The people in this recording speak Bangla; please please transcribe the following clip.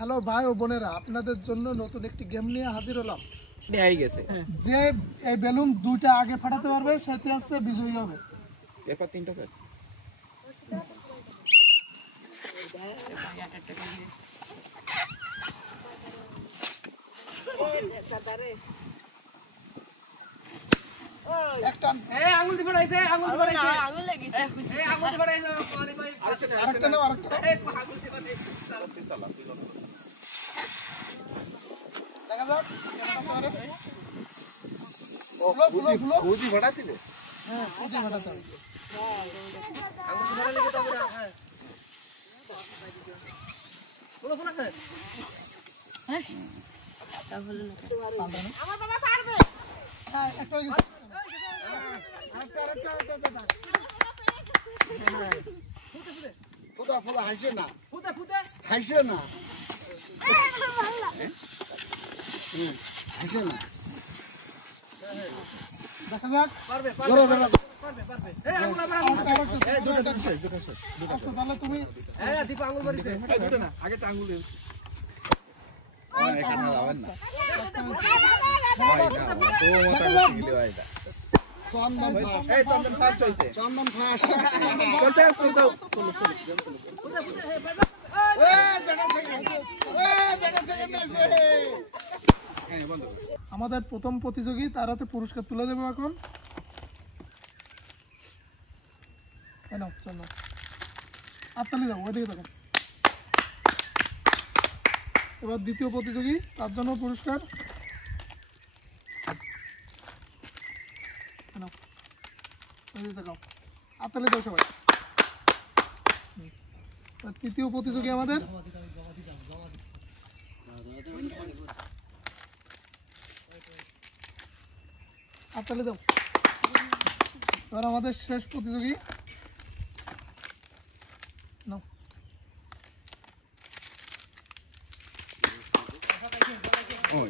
হ্যালো ভাই ও বোনেরা, আপনাদের জন্য নতুন একটি গেম নিয়ে হাজির হলাম। যে এই বেলুন দুইটা আগে ফাটাতে পারবে সেটি হচ্ছে বিজয়ী হবে। এরপর তিনটা করে একটা আঙুল দি পড়াইছে আঙুল পড়াইছে আঙুল লাগিছে আঙুল দি পড়াইছে কোলে ভাই আরেকটা নাও আরেকটা আঙুল দি পড়াইছে দেখা যাক বুঝি ফাটাছিলে হ্যাঁ কুদি ফাটাতে হবে। আঙুল দি পড়াইলে কি তবে হ্যাঁ বলো বলো হ্যাঁ তাহলে আমার বাবা পারবে। হ্যাঁ একটা হয়ে গেছে। আরেকটা ফুটা ফুটা হাসে না ফুদে ফুদে হাসে না হাসে না দেখা যাক। পারবে ধরো ধরো পারবে পারবে আঙুল আবার আচ্ছা তাহলে তুমি দীপা আঙুল পড়াইছে দুটো না আগে আঙ্গুল এখানে যাবেন না চন্দন ফার্স্ট হইছে চন্দন ফার্স্ট চলতে চলতে চলো চলো ফুদে ফুদে হে পারবে আমাদের প্রথম প্রতিযোগী তার হাতে পুরস্কার তুলে দেবো এখন। নাও চলো আত্মালি যাও ওইদিকে দেখো। এবার দ্বিতীয় প্রতিযোগী, তার জন্য পুরস্কার। নাও ওইদিকে দেখাও, আত্মালি দাও সবাই। তৃতীয় প্রতিযোগী আমাদের হাততালি দাও। এবার আমাদের শেষ প্রতিযোগী নাও। ওই